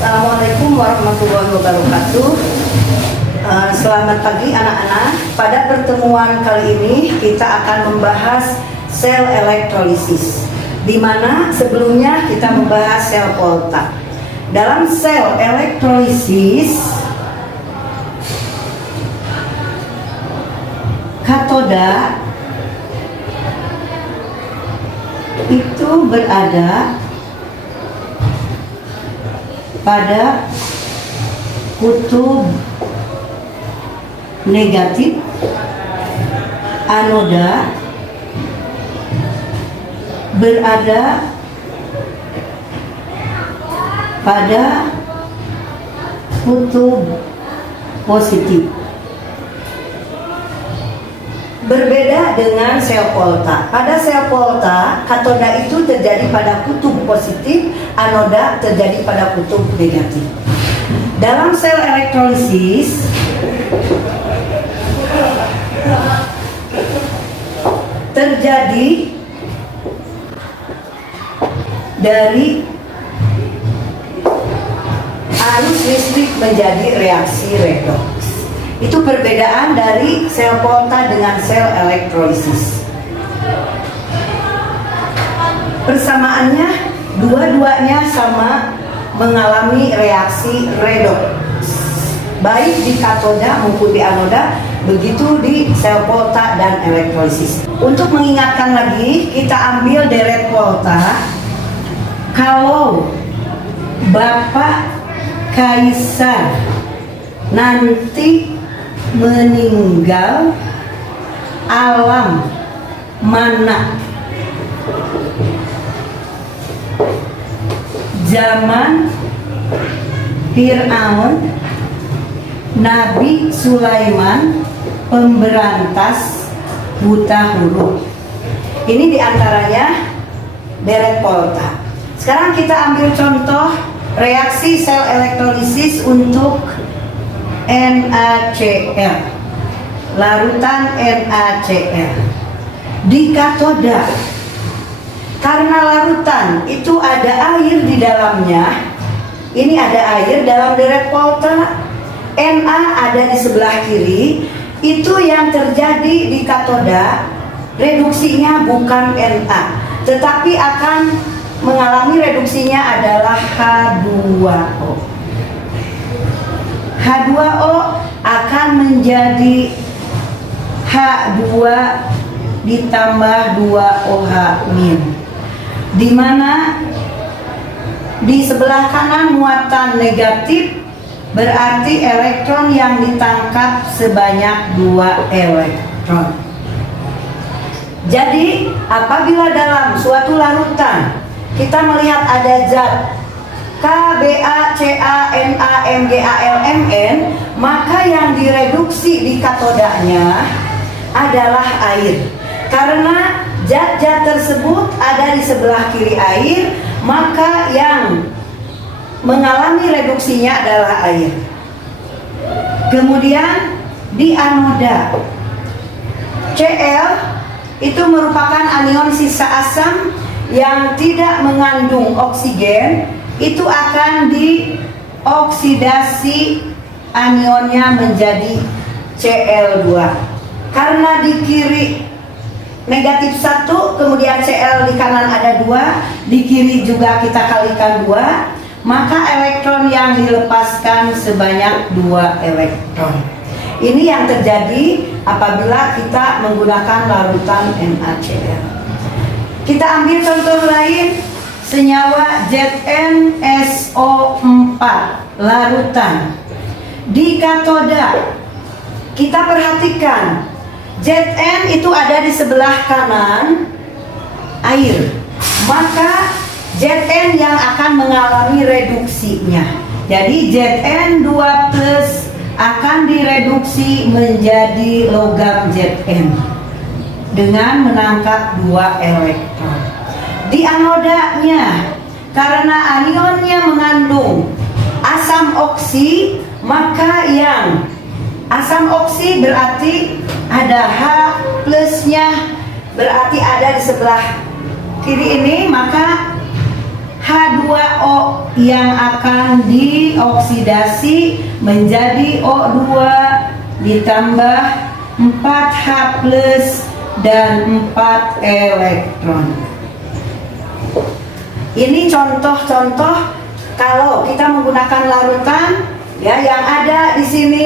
Assalamualaikum warahmatullahi wabarakatuh. Selamat pagi anak-anak. Pada pertemuan kali ini kita akan membahas sel elektrolisis, di mana sebelumnya kita membahas sel Volta. Dalam sel elektrolisis, katoda itu berada pada kutub negatif, anoda berada pada kutub positif. Berbeda dengan sel Volta. Pada sel Volta, katoda itu terjadi pada kutub positif, anoda terjadi pada kutub negatif. Dalam sel elektrolisis, terjadi dari arus listrik menjadi reaksi redoks. Itu perbedaan dari sel Volta dengan sel elektrolisis. Persamaannya, dua-duanya sama mengalami reaksi redoks, baik di katoda maupun di anoda, begitu di sel Volta dan elektrolisis. Untuk mengingatkan lagi, kita ambil deret Volta. Kalau Bapak Kaisar nanti meninggal, alam mana? Zaman Fir'aun, Nabi Sulaiman, pemberantas buta huruf. Ini diantaranya deret Volta. Sekarang kita ambil contoh reaksi sel elektrolisis untuk NaCl, larutan NaCl di katoda. Karena larutan itu ada air di dalamnya, ini ada air dalam deret Volta, Na ada di sebelah kiri. Itu yang terjadi di katoda, reduksinya bukan Na, tetapi akan mengalami reduksinya adalah H2O. H2O akan menjadi H2 ditambah 2OH-, di mana di sebelah kanan muatan negatif, berarti elektron yang ditangkap sebanyak 2 elektron. Jadi apabila dalam suatu larutan kita melihat ada zat KBaCaNaMgAlMn, maka yang direduksi di katodanya adalah air. Karena zat-zat tersebut ada di sebelah kiri air, maka yang mengalami reduksinya adalah air. Kemudian di anoda, Cl itu merupakan anion sisa asam yang tidak mengandung oksigen. Itu akan dioksidasi anionnya menjadi Cl2. Karena di kiri negatif 1, kemudian Cl di kanan ada 2, di kiri juga kita kalikan 2, maka elektron yang dilepaskan sebanyak 2 elektron. Ini yang terjadi apabila kita menggunakan larutan NaCl. Kita ambil contoh lain, senyawa ZnSO4 larutan di katoda. Kita perhatikan, Zn itu ada di sebelah kanan air, maka Zn yang akan mengalami reduksinya. Jadi Zn2+ akan direduksi menjadi logam Zn dengan menangkap 2 elektron. Di anodanya, karena anionnya mengandung asam oksi, maka yang asam oksi berarti ada H plusnya, berarti ada di sebelah kiri ini, maka H2O yang akan dioksidasi menjadi O2 ditambah 4H plus dan 4 elektron. Ini contoh-contoh kalau kita menggunakan larutan ya, yang ada di sini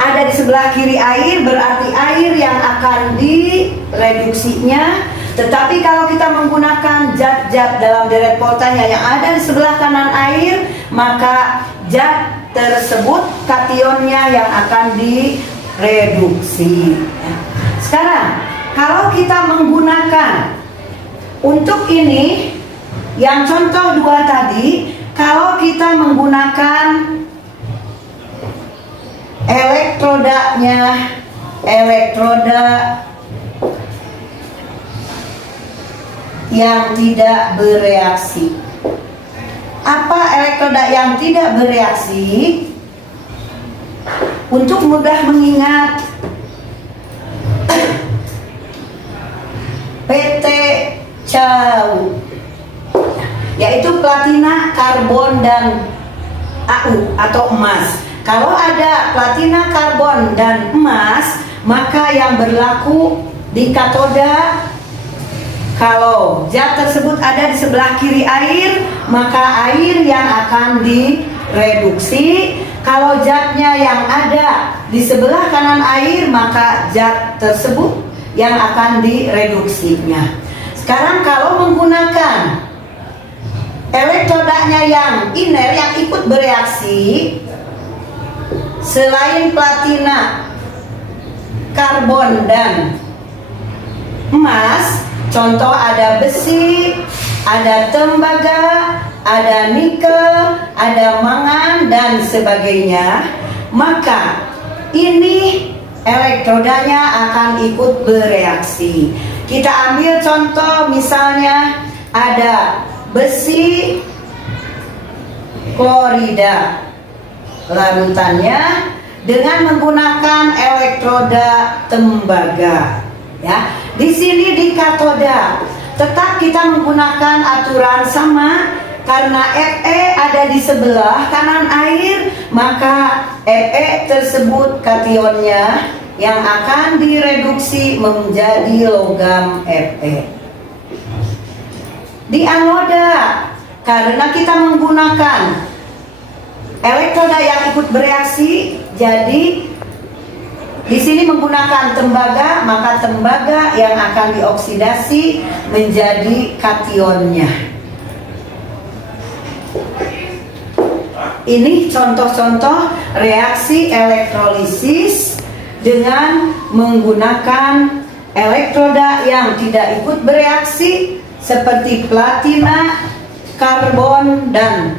ada di sebelah kiri air, berarti air yang akan direduksinya. Tetapi kalau kita menggunakan zat-zat dalam deret poltanya yang ada di sebelah kanan air, maka zat tersebut kationnya yang akan direduksi. Sekarang kalau kita menggunakan untuk ini yang contoh 2 tadi, kalau kita menggunakan elektrodanya, elektroda yang tidak bereaksi. Apa elektroda yang tidak bereaksi? Untuk mudah mengingat, PT Cau, yaitu platina, karbon, dan Au atau emas. Kalau ada platina, karbon, dan emas, maka yang berlaku di katoda, kalau zat tersebut ada di sebelah kiri air, maka air yang akan direduksi. Kalau zatnya yang ada di sebelah kanan air, maka zat tersebut yang akan direduksinya. Sekarang kalau menggunakan elektrodanya yang iner, yang ikut bereaksi, selain platina, karbon, dan emas, contoh ada besi, ada tembaga, ada nikel, ada mangan, dan sebagainya, maka ini elektrodanya akan ikut bereaksi. Kita ambil contoh, misalnya ada besi klorida, larutannya dengan menggunakan elektroda tembaga. Ya, di sini di katoda tetap kita menggunakan aturan sama, karena Fe ada di sebelah kanan air, maka Fe tersebut kationnya yang akan direduksi menjadi logam Fe. Di anoda, karena kita menggunakan elektroda yang ikut bereaksi, jadi di sini menggunakan tembaga, maka tembaga yang akan dioksidasi menjadi kationnya. Ini contoh-contoh reaksi elektrolisis dengan menggunakan elektroda yang tidak ikut bereaksi seperti platina, karbon, dan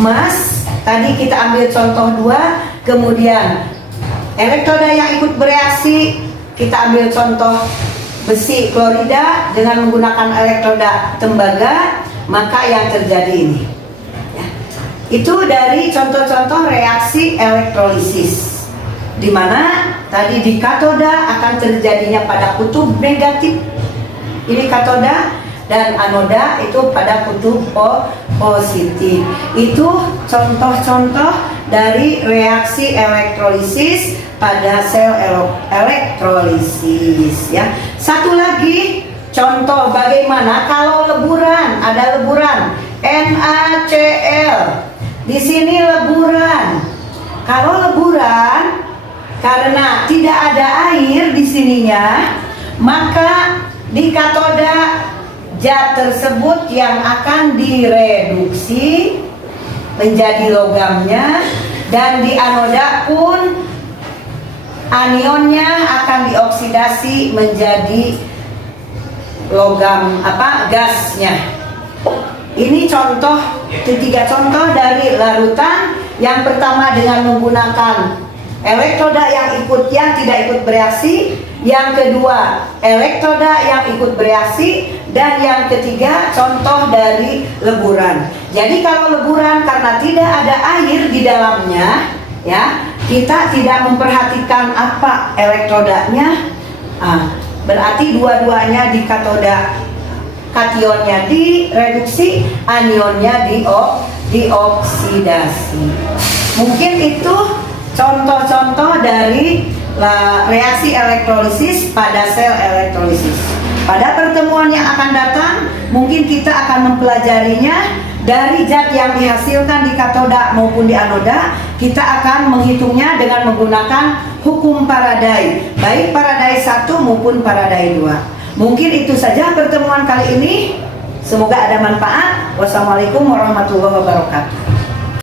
emas. Tadi kita ambil contoh 2, kemudian elektroda yang ikut bereaksi kita ambil contoh besi klorida dengan menggunakan elektroda tembaga, maka yang terjadi ini. Ya. Itu dari contoh-contoh reaksi elektrolisis, di mana tadi di katoda akan terjadinya pada kutub negatif, ini katoda, dan anoda itu pada kutub positif. Itu contoh-contoh dari reaksi elektrolisis pada sel elektrolisis. Ya. Satu lagi contoh bagaimana kalau leburan, ada leburan NaCl. Di sini leburan. Kalau leburan karena tidak ada air di sininya, maka di katoda zat tersebut yang akan direduksi menjadi logamnya, dan di anoda pun anionnya akan dioksidasi menjadi logam gasnya. Ini contoh, ketiga contoh dari larutan. Yang pertama dengan menggunakan elektroda yang tidak ikut bereaksi, yang kedua elektroda yang ikut bereaksi, dan yang ketiga contoh dari leburan. Jadi kalau leburan karena tidak ada air di dalamnya, ya, kita tidak memperhatikan apa elektrodanya, berarti dua-duanya di katoda kationnya direduksi, anionnya dioksidasi. Mungkin itu contoh-contoh dari reaksi elektrolisis pada sel elektrolisis. Pada pertemuan yang akan datang, mungkin kita akan mempelajarinya dari zat yang dihasilkan di katoda maupun di anoda. Kita akan menghitungnya dengan menggunakan hukum Faraday, baik Faraday 1 maupun Faraday 2. Mungkin itu saja pertemuan kali ini. Semoga ada manfaat. Wassalamualaikum warahmatullahi wabarakatuh.